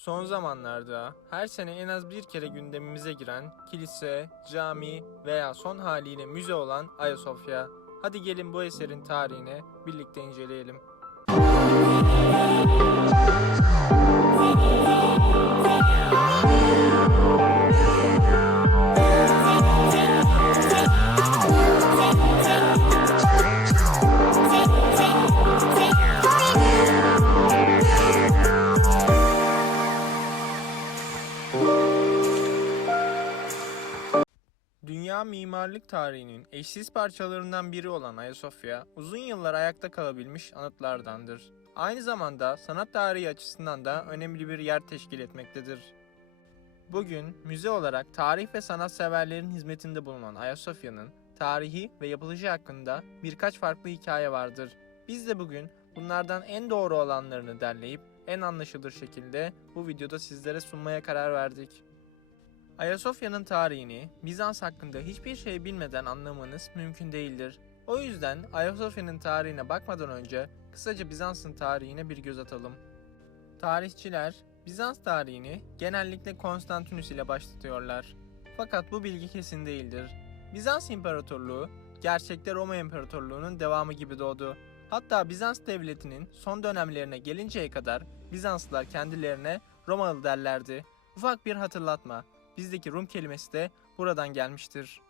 Son zamanlarda her sene en az bir kere gündemimize giren kilise, cami veya son haliyle müze olan Ayasofya. Hadi gelin bu eserin tarihini birlikte inceleyelim. Mimarlık tarihinin eşsiz parçalarından biri olan Ayasofya, uzun yıllar ayakta kalabilmiş anıtlardandır. Aynı zamanda sanat tarihi açısından da önemli bir yer teşkil etmektedir. Bugün müze olarak tarih ve sanat severlerin hizmetinde bulunan Ayasofya'nın tarihi ve yapılışı hakkında birkaç farklı hikaye vardır. Biz de bugün bunlardan en doğru olanlarını derleyip en anlaşılır şekilde bu videoda sizlere sunmaya karar verdik. Ayasofya'nın tarihini Bizans hakkında hiçbir şey bilmeden anlamanız mümkün değildir. O yüzden Ayasofya'nın tarihine bakmadan önce kısaca Bizans'ın tarihine bir göz atalım. Tarihçiler Bizans tarihini genellikle Konstantinus ile başlatıyorlar. Fakat bu bilgi kesin değildir. Bizans İmparatorluğu gerçekte Roma İmparatorluğu'nun devamı gibi doğdu. Hatta Bizans devletinin son dönemlerine gelinceye kadar Bizanslılar kendilerine Romalı derlerdi. Ufak bir hatırlatma. Bizdeki Rum kelimesi de buradan gelmiştir.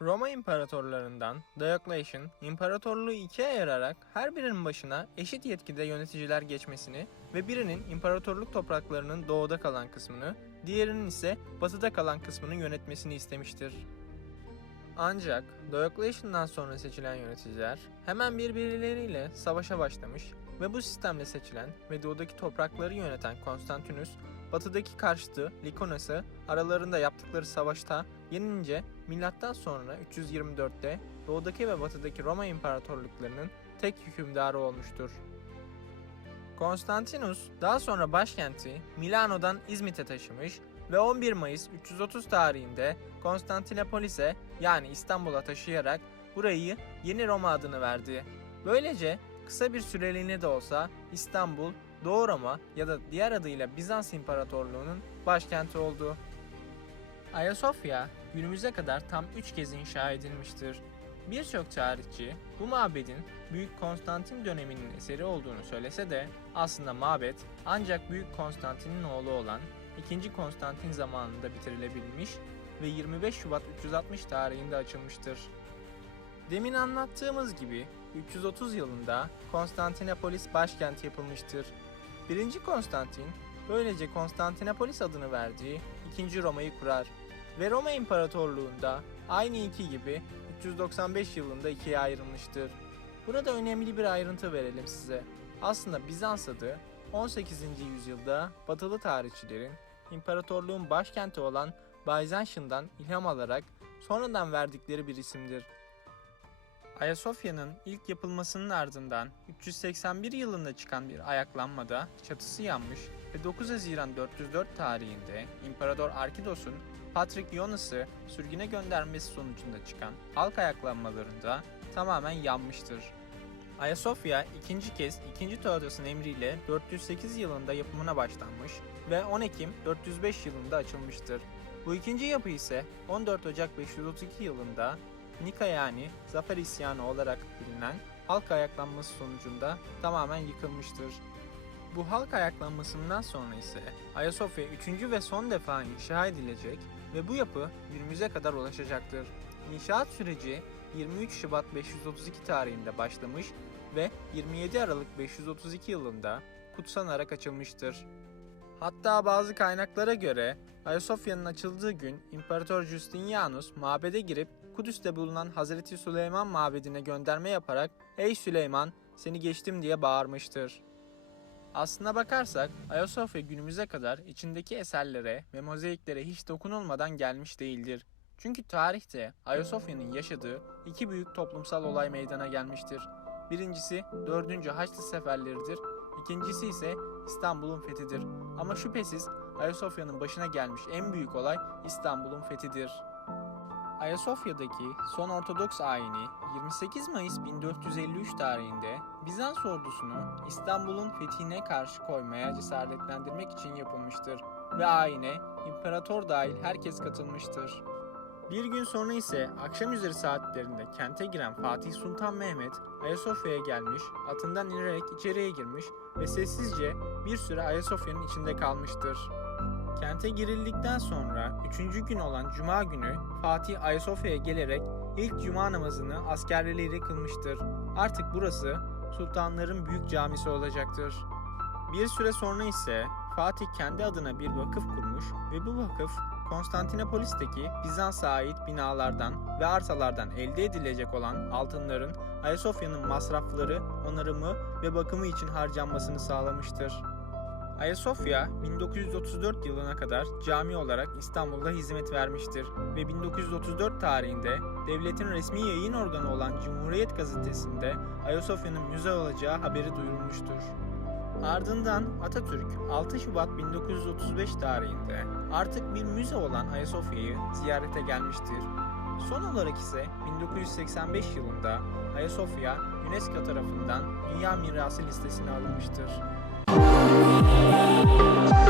Roma imparatorlarından Diocletian, imparatorluğu ikiye ayırarak her birinin başına eşit yetkide yöneticiler geçmesini ve birinin imparatorluk topraklarının doğuda kalan kısmını, diğerinin ise batıda kalan kısmını yönetmesini istemiştir. Ancak Diocletian'dan sonra seçilen yöneticiler hemen birbirleriyle savaşa başlamış ve bu sistemle seçilen ve doğudaki toprakları yöneten Konstantinus batıdaki karşıtı Likonas'ı aralarında yaptıkları savaşta yenince milattan sonra 324'te doğudaki ve batıdaki Roma imparatorluklarının tek hükümdarı olmuştur. Konstantinus daha sonra başkenti Milano'dan İzmit'e taşımış ve 11 Mayıs 330 tarihinde Konstantinopolis'e yani İstanbul'a taşıyarak burayı Yeni Roma adını verdi. Böylece kısa bir süreliğine de olsa İstanbul Doğu Roma ya da diğer adıyla Bizans İmparatorluğu'nun başkenti oldu. Ayasofya günümüze kadar tam 3 kez inşa edilmiştir. Birçok tarihçi bu mabedin Büyük Konstantin döneminin eseri olduğunu söylese de aslında mabet ancak Büyük Konstantin'in oğlu olan 2. Konstantin zamanında bitirilebilmiş ve 25 Şubat 360 tarihinde açılmıştır. Demin anlattığımız gibi 330 yılında Konstantinopolis başkent yapılmıştır. 1. Konstantin böylece Konstantinopolis adını verdiği 2. Roma'yı kurar ve Roma İmparatorluğu'nda aynı iki gibi 395 yılında ikiye ayrılmıştır. Burada önemli bir ayrıntı verelim size. Aslında Bizans adı 18. yüzyılda batılı tarihçilerin imparatorluğun başkenti olan Byzantium'dan ilham alarak sonradan verdikleri bir isimdir. Ayasofya'nın ilk yapılmasının ardından 381 yılında çıkan bir ayaklanmada çatısı yanmış ve 9 Haziran 404 tarihinde İmparator Arkidos'un Patrick Ioannis'i sürgüne göndermesi sonucunda çıkan halk ayaklanmalarında tamamen yanmıştır. Ayasofya ikinci kez 2. Teodos'un emriyle 408 yılında yapımına başlanmış ve 10 Ekim 405 yılında açılmıştır. Bu ikinci yapı ise 14 Ocak 532 yılında Nika yani Zafer İsyanı olarak bilinen halk ayaklanması sonucunda tamamen yıkılmıştır. Bu halk ayaklanmasından sonra ise Ayasofya 3. ve son defa inşa edilecek ve bu yapı günümüze kadar ulaşacaktır. İnşaat süreci 23 Şubat 532 tarihinde başlamış ve 27 Aralık 532 yılında kutsanarak açılmıştır. Hatta bazı kaynaklara göre Ayasofya'nın açıldığı gün İmparator Justinianus mabede girip Kudüs'te bulunan Hazreti Süleyman mabedine gönderme yaparak "Ey Süleyman, seni geçtim." diye bağırmıştır. Aslına bakarsak Ayasofya günümüze kadar içindeki eserlere ve mozaiklere hiç dokunulmadan gelmiş değildir. Çünkü tarihte Ayasofya'nın yaşadığı iki büyük toplumsal olay meydana gelmiştir. Birincisi 4. Haçlı Seferleridir, ikincisi ise İstanbul'un fethidir. Ama şüphesiz Ayasofya'nın başına gelmiş en büyük olay İstanbul'un fethidir. Ayasofya'daki son Ortodoks ayini 28 Mayıs 1453 tarihinde Bizans ordusunu İstanbul'un fethine karşı koymaya cesaretlendirmek için yapılmıştır ve ayine imparator dahil herkes katılmıştır. Bir gün sonra ise akşam üzeri saatlerinde kente giren Fatih Sultan Mehmet Ayasofya'ya gelmiş, atından inerek içeriye girmiş ve sessizce bir süre Ayasofya'nın içinde kalmıştır. Kente girildikten sonra üçüncü gün olan Cuma günü Fatih Ayasofya'ya gelerek ilk Cuma namazını askerleriyle kılmıştır. Artık burası sultanların büyük camisi olacaktır. Bir süre sonra ise Fatih kendi adına bir vakıf kurmuş ve bu vakıf Konstantinopolis'teki Bizans'a ait binalardan ve arsalardan elde edilecek olan altınların Ayasofya'nın masrafları, onarımı ve bakımı için harcanmasını sağlamıştır. Ayasofya 1934 yılına kadar cami olarak İstanbul'da hizmet vermiştir ve 1934 tarihinde devletin resmi yayın organı olan Cumhuriyet Gazetesi'nde Ayasofya'nın müze olacağı haberi duyurulmuştur. Ardından Atatürk 6 Şubat 1935 tarihinde artık bir müze olan Ayasofya'yı ziyarete gelmiştir. Son olarak ise 1985 yılında Ayasofya UNESCO tarafından Dünya Mirası listesine alınmıştır. Thank you.